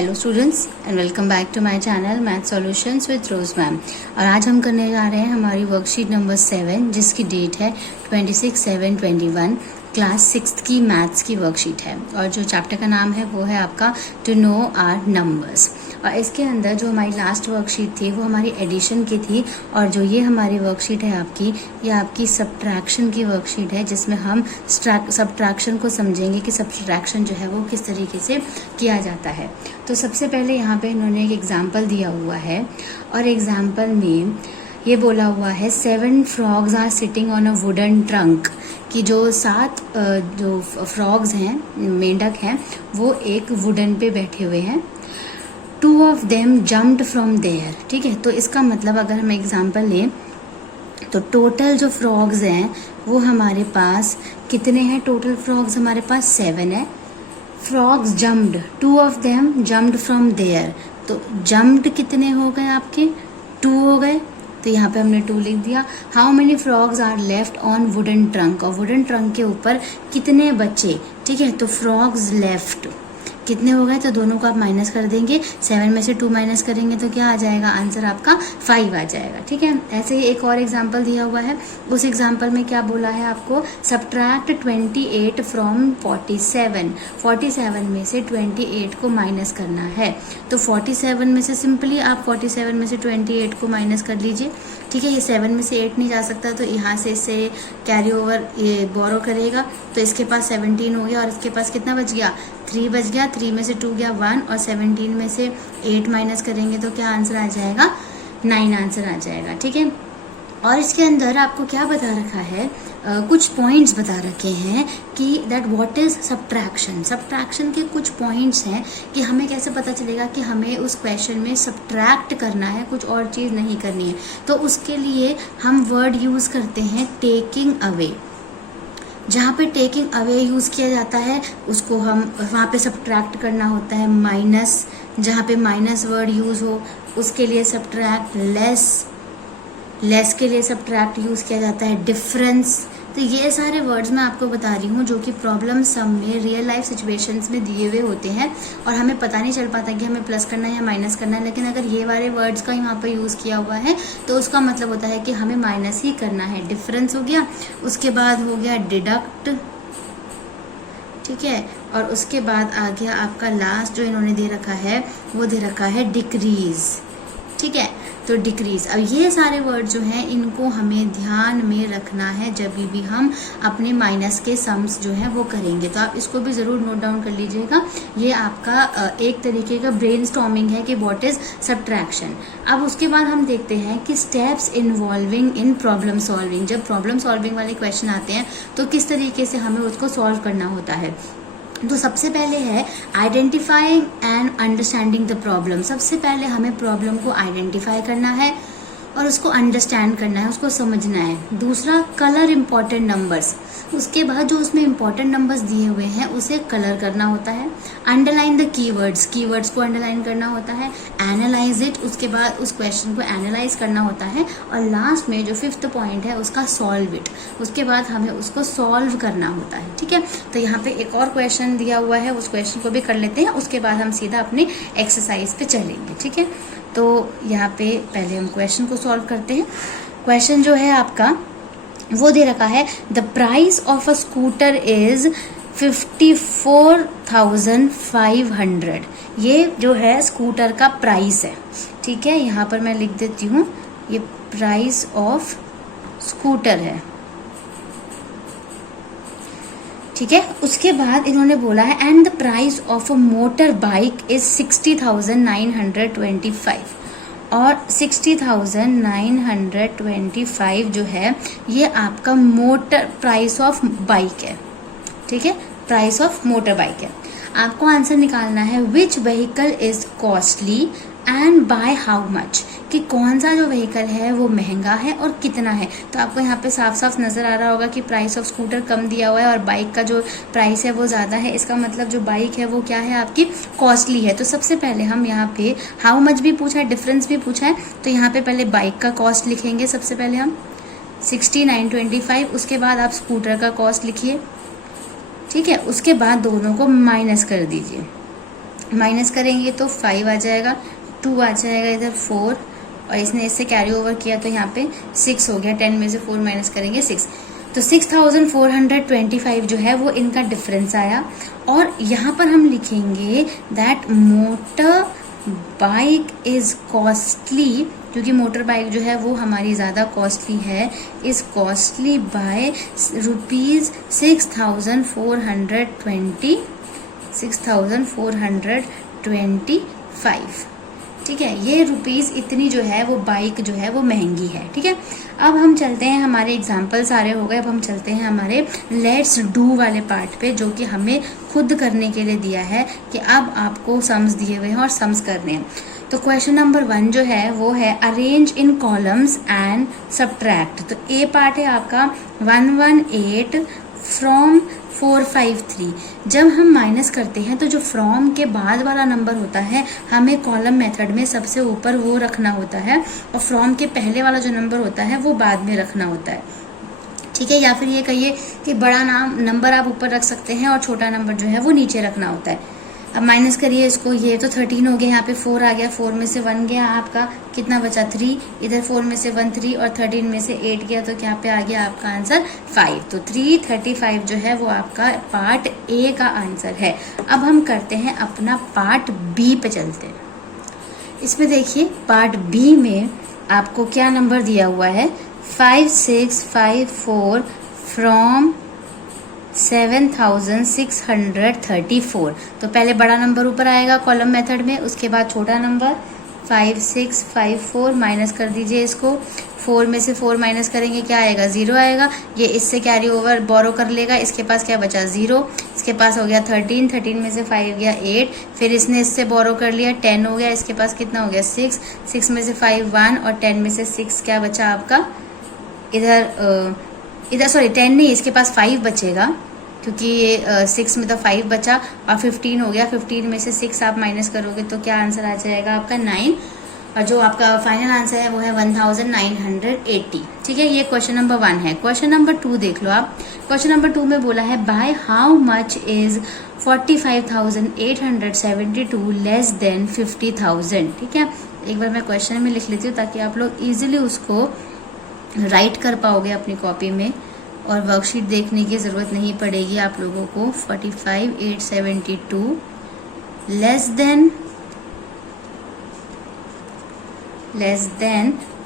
Hello students and welcome back to my channel math solutions with Rose ma'am. और आज हम करने जा रहे हैं हमारी वर्कशीट नंबर 7 जिसकी डेट है 26/7/21। क्लास 6 की मैथ्स की वर्कशीट है और जो चैप्टर का नाम है वो है आपका टू नो आवर नंबर्स। और इसके अंदर जो हमारी लास्ट वर्कशीट थी वो हमारी एडिशन की थी और जो ये हमारी वर्कशीट है आपकी, ये आपकी सब्ट्रैक्शन की वर्कशीट है जिसमें हम सब्ट्रैक्शन को समझेंगे कि सब्ट्रैक्शन जो है वो किस तरीके से किया जाता है। तो सबसे पहले यहाँ पे इन्होंने एक एग्जाम्पल दिया हुआ है और एग्जाम्पल में ये बोला हुआ है 7 frogs are sitting on a wooden trunk, कि जो 7 जो फ्रॉग्स हैं, मेंढक हैं, वो एक वुडन पे बैठे हुए हैं। 2 of them jumped from there। ठीक है, तो इसका मतलब अगर हम एग्जाम्पल लें तो टोटल जो फ्रॉग्स हैं वो हमारे पास कितने हैं? टोटल फ्रॉग्स हमारे पास 7 है। Frogs jumped, 2 of them jumped from there, तो जम्प्ड कितने हो गए आपके? 2 हो गए, तो यहाँ पे हमने 2 लिख दिया। How many frogs are left on wooden trunk, और वुडन ट्रंक के ऊपर कितने बचे? ठीक है, तो फ्रॉग्स लेफ्ट कितने हो गए? तो दोनों को आप माइनस कर देंगे, 7 में से 2 माइनस करेंगे तो क्या आ जाएगा? आंसर आपका 5 आ जाएगा। ठीक है, ऐसे ही एक और एग्जांपल दिया हुआ है। उस एग्जांपल में क्या बोला है आपको? Subtract 28 from 47। 47 में से 28 को माइनस करना है, तो 47 में से सिंपली आप 47 में से 28 को माइनस कर लीजिए। ठीक है, ये 7 में से 8 नहीं जा सकता तो यहाँ से इसे कैरी ओवर ये बोरो करेगा, तो इसके पास 17 हो गया और इसके पास कितना बच गया? 3 बच गया। 3 में से 2 गया 1 और 17 में से 8 माइनस करेंगे तो क्या आंसर आ जाएगा? 9 आंसर आ जाएगा। ठीक है, और इसके अंदर आपको क्या बता रखा है? कुछ पॉइंट्स बता रखे हैं कि that what is subtraction. Subtraction के कुछ पॉइंट्स हैं कि हमें कैसे पता चलेगा कि हमें उस क्वेश्चन में सब्ट्रैक्ट करना है, कुछ और चीज़ नहीं करनी है। तो उसके लिए हम वर्ड यूज़ करते हैं टेकिंग अवे। जहाँ पे टेकिंग अवे यूज़ किया जाता है उसको हम वहाँ पे सब्ट्रैक्ट करना होता है माइनस। जहाँ पे माइनस वर्ड यूज़ हो उसके लिए सब्ट्रैक्ट। लेस के लिए सब्ट्रैक्ट यूज़ किया जाता है डिफरेंस। तो ये सारे वर्ड्स मैं आपको बता रही हूँ जो कि प्रॉब्लम सम में रियल लाइफ सिचुएशंस में दिए हुए होते हैं और हमें पता नहीं चल पाता कि हमें प्लस करना है या माइनस करना है। लेकिन अगर ये वाले वर्ड्स का यहाँ पर यूज़ किया हुआ है तो उसका मतलब होता है कि हमें माइनस ही करना है। डिफरेंस हो गया, उसके बाद हो गया डिडक्ट। ठीक है, और उसके बाद आ गया आपका लास्ट जो इन्होंने दे रखा है वो दे रखा है डिक्रीज। ठीक है, तो डिक्रीज। अब ये सारे वर्ड जो हैं इनको हमें ध्यान में रखना है जब भी हम अपने माइनस के सम्स जो हैं वो करेंगे, तो आप इसको भी ज़रूर नोट डाउन कर लीजिएगा। ये आपका एक तरीके का ब्रेनस्टॉर्मिंग है कि व्हाट इज सब्ट्रैक्शन। अब उसके बाद हम देखते हैं कि steps involving in problem solving. जब प्रॉब्लम सॉल्विंग वाले क्वेश्चन आते हैं तो किस तरीके से हमें उसको सॉल्व करना होता है। तो सबसे पहले है identifying and understanding the problem. सबसे पहले हमें प्रॉब्लम को आइडेंटिफाई करना है और उसको अंडरस्टैंड करना है, उसको समझना है। दूसरा, कलर इम्पॉर्टेंट नंबर्स। उसके बाद जो उसमें इम्पॉर्टेंट नंबर्स दिए हुए हैं उसे कलर करना होता है। अंडरलाइन द कीवर्ड्स, कीवर्ड्स को अंडरलाइन करना होता है। एनालाइज इट, उसके बाद उस क्वेश्चन को एनालाइज करना होता है। और लास्ट में जो 5th पॉइंट है उसका सॉल्व इट, उसके बाद हमें उसको सॉल्व करना होता है। ठीक है, तो यहाँ पे एक और क्वेश्चन दिया हुआ है, उस क्वेश्चन को भी कर लेते हैं, उसके बाद हम सीधा अपने एक्सरसाइज पे चलेंगे। ठीक है, तो यहाँ पे पहले हम क्वेश्चन को सॉल्व करते हैं। क्वेश्चन जो है आपका वो दे रखा है the price of a scooter is 54,500। ये जो है स्कूटर का प्राइस है। ठीक है, यहाँ पर मैं लिख देती हूँ, ये प्राइस ऑफ स्कूटर है। ठीक है, उसके बाद इन्होंने बोला है and the price of a motor bike is 60,925। और 60,925 जो है ये आपका मोटर प्राइस ऑफ बाइक है। ठीक है, प्राइस ऑफ मोटर बाइक है। आपको आंसर निकालना है which vehicle is costly and by how much, कि कौन सा जो व्हीकल है वो महंगा है और कितना है। तो आपको यहाँ पे साफ साफ नजर आ रहा होगा कि प्राइस ऑफ स्कूटर कम दिया हुआ है और बाइक का जो प्राइस है वो ज़्यादा है। इसका मतलब जो बाइक है वो क्या है आपकी? कॉस्टली है। तो सबसे पहले हम यहाँ पे हाउ मच भी पूछा है, डिफरेंस भी पूछा है, तो यहाँ पे पहले बाइक का कॉस्ट लिखेंगे। सबसे पहले हम 60,925, उसके बाद आप स्कूटर का कॉस्ट लिखिए। ठीक है, उसके बाद दोनों को माइनस कर दीजिए। माइनस करेंगे तो 5 आ जाएगा, 2 आ जाएगा इधर 4, और इसने इससे कैरी ओवर किया तो यहाँ पे 6 हो गया। 10 में से 4 माइनस करेंगे 6, तो 6425 जो है वो इनका डिफरेंस आया। और यहाँ पर हम लिखेंगे that motor bike is costly, क्योंकि मोटर बाइक जो है वो हमारी ज़्यादा कॉस्टली है, इज कॉस्टली बाय ₹6425। ठीक है, ये रुपीस इतनी जो है वो बाइक जो है वो महंगी है। ठीक है, अब हम चलते हैं, हमारे एग्जाम्पल सारे हो गए, अब हम चलते हैं हमारे लेट्स डू वाले पार्ट पे, जो कि हमें खुद करने के लिए दिया है कि अब आपको सम्स दिए हुए हैं और सम्स करने हैं। तो क्वेश्चन नंबर 1 जो है वो है arrange in columns and subtract. तो ए पार्ट है आपका 118 फ्रॉम 453। जब हम माइनस करते हैं तो जो फ्रॉम के बाद वाला नंबर होता है हमें कॉलम मेथड में सबसे ऊपर वो रखना होता है, और फ्रॉम के पहले वाला जो नंबर होता है वो बाद में रखना होता है। ठीक है, या फिर ये कहिए कि बड़ा नंबर आप ऊपर रख सकते हैं और छोटा नंबर जो है वो नीचे रखना होता है। अब माइनस करिए इसको, ये तो 13 हो गया, यहाँ पे 4 आ गया, 4 में से 1 गया आपका, कितना बचा 3, इधर 4 में से 1 3, और 13 में से 8 गया, तो यहाँ पे आ गया आपका आंसर 5। तो 335 जो है वो आपका पार्ट ए का आंसर है। अब हम करते हैं अपना पार्ट बी पे चलते हैं। इसमें देखिए पार्ट बी में आपको क्या नंबर दिया हुआ है, 5654 फ्रॉम 7634। तो पहले बड़ा नंबर ऊपर आएगा कॉलम मेथड में, उसके बाद छोटा नंबर 5654, माइनस कर दीजिए इसको, 4 में से 4 माइनस करेंगे क्या आएगा, 0 आएगा। ये इससे कैरी ओवर बोरो कर लेगा, इसके पास क्या बचा 0, इसके पास हो गया 13 में से 5 गया 8, फिर इसने इससे बोरो कर लिया 10 हो गया, इसके पास कितना हो गया 6 में से 5 1, और 10 में से 6 क्या बचा आपका, इधर सॉरी 10 नहीं, इसके पास 5 बचेगा, क्योंकि ये 6 में तो 5 बचा, और 15 हो गया, 15 में से 6 आप माइनस करोगे तो क्या आंसर आ जाएगा आपका 9, और जो आपका फाइनल आंसर है वो है 1980। ठीक है, ये क्वेश्चन नंबर 1 है। क्वेश्चन नंबर 2 देख लो आप। क्वेश्चन नंबर 2 में बोला है bye how much is 45,872 less than 50,000। ठीक है, एक बार मैं क्वेश्चन में लिख लेती हूँ ताकि आप लोग इजिली उसको राइट कर पाओगे अपनी कॉपी में, और वर्कशीट देखने की ज़रूरत नहीं पड़ेगी आप लोगों को। 45,872 लेस देन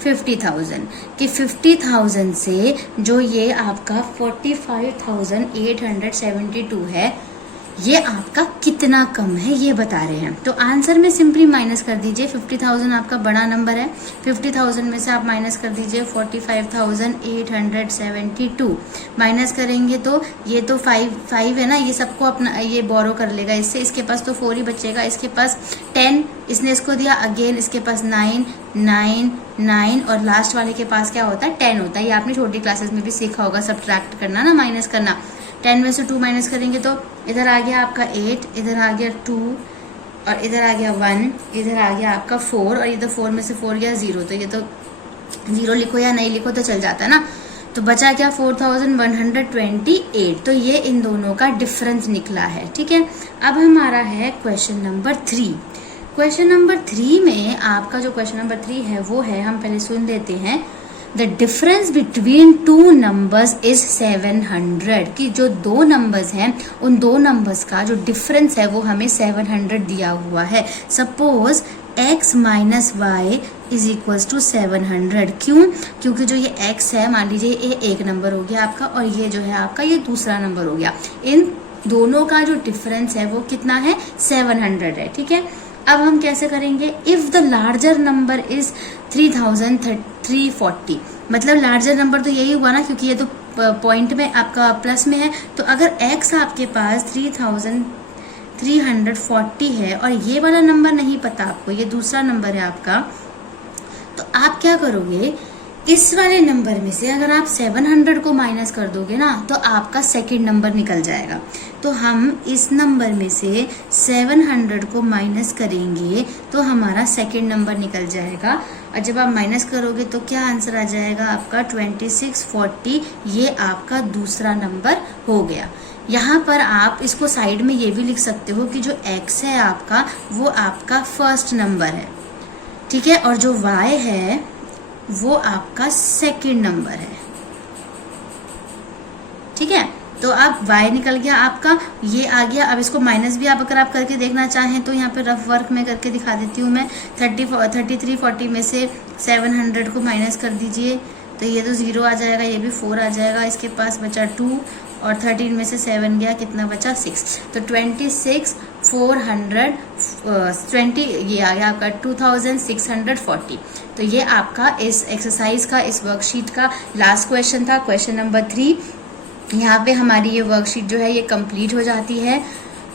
50,000, कि 50,000 से जो ये आपका 45,872 है ये आपका कितना कम है ये बता रहे हैं। तो आंसर में सिंपली माइनस कर दीजिए, 50,000 आपका बड़ा नंबर है, 50,000 में से आप माइनस कर दीजिए 45,872, माइनस करेंगे तो ये तो 5 है ना, ये सबको अपना ये बोरो कर लेगा इससे, इसके पास तो 4 ही बचेगा, इसके पास 10, इसने इसको दिया अगेन, इसके पास 9 9 9, और लास्ट वाले के पास क्या होता है 10 होता है। ये आपने छोटी क्लासेस में भी सीखा होगा सब्ट्रैक्ट करना ना, माइनस करना। 10 में से 2 माइनस करेंगे तो इधर आ गया आपका 8, इधर आ गया 2, और इधर आ गया 1, इधर आ गया आपका 4, और इधर 4 में से 4 गया 0, तो ये तो 0 लिखो या नहीं लिखो तो चल जाता है ना। तो बचा क्या 4128। तो ये इन दोनों का डिफरेंस निकला है। ठीक है, अब हमारा है क्वेश्चन नंबर 3। क्वेश्चन नंबर 3 में आपका जो क्वेश्चन नंबर 3 है वो है, हम पहले सुन देते हैं, the difference between 2 numbers is 700, कि जो 2 नंबर्स हैं उन 2 नंबर्स का जो डिफरेंस है वो हमें 700 दिया हुआ है। Suppose x minus Y is equals to 700। क्यों? क्योंकि जो ये x है, मान लीजिए ये एक नंबर हो गया आपका, और ये जो है आपका ये दूसरा नंबर हो गया, इन दोनों का जो डिफरेंस है वो कितना है 700 है। ठीक है, अब हम कैसे करेंगे, if the larger number is 3,340, मतलब लार्जर नंबर तो यही हुआ ना, क्योंकि ये तो पॉइंट में आपका प्लस में है, तो अगर x आपके पास 3,340 है और ये वाला नंबर नहीं पता आपको, ये दूसरा नंबर है आपका, तो आप क्या करोगे, इस वाले नंबर में से अगर आप 700 को माइनस कर दोगे ना तो आपका सेकंड नंबर निकल जाएगा। तो हम इस नंबर में से 700 को माइनस करेंगे तो हमारा सेकंड नंबर निकल जाएगा, और जब आप माइनस करोगे तो क्या आंसर आ जाएगा आपका 2640, ये आपका दूसरा नंबर हो गया। यहाँ पर आप इसको साइड में ये भी लिख सकते हो कि जो x है आपका वो आपका फर्स्ट नंबर है, ठीक है, और जो y है वो आपका सेकंड नंबर है, ठीक है। तो अब y निकल गया आपका, ये आ गया। अब इसको माइनस भी आप अगर आप करके देखना चाहें तो यहाँ पे रफ वर्क में करके दिखा देती हूँ मैं। 3340 में से 700 को माइनस कर दीजिए तो ये तो 0 आ जाएगा, ये भी 4 आ जाएगा, इसके पास बचा 2 और 13 में से 7 गया, कितना बचा 6। तो 26,420 ये आ गया आपका 2640। तो ये आपका इस एक्सरसाइज का, इस वर्कशीट का लास्ट क्वेश्चन था, क्वेश्चन नंबर 3। यहाँ पे हमारी ये वर्कशीट जो है ये कंप्लीट हो जाती है।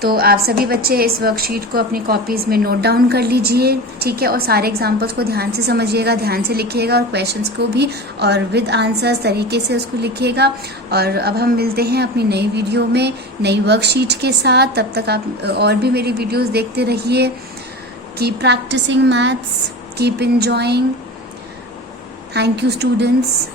तो आप सभी बच्चे इस वर्कशीट को अपनी कॉपीज में नोट डाउन कर लीजिए, ठीक है, और सारे एग्जाम्पल्स को ध्यान से समझिएगा, ध्यान से लिखिएगा, और क्वेश्चंस को भी और विद आंसर्स तरीके से उसको लिखिएगा। और अब हम मिलते हैं अपनी नई वीडियो में नई वर्कशीट के साथ। तब तक आप और भी मेरी वीडियोस देखते रहिए। Keep practising maths, keep enjoying. Thank you students.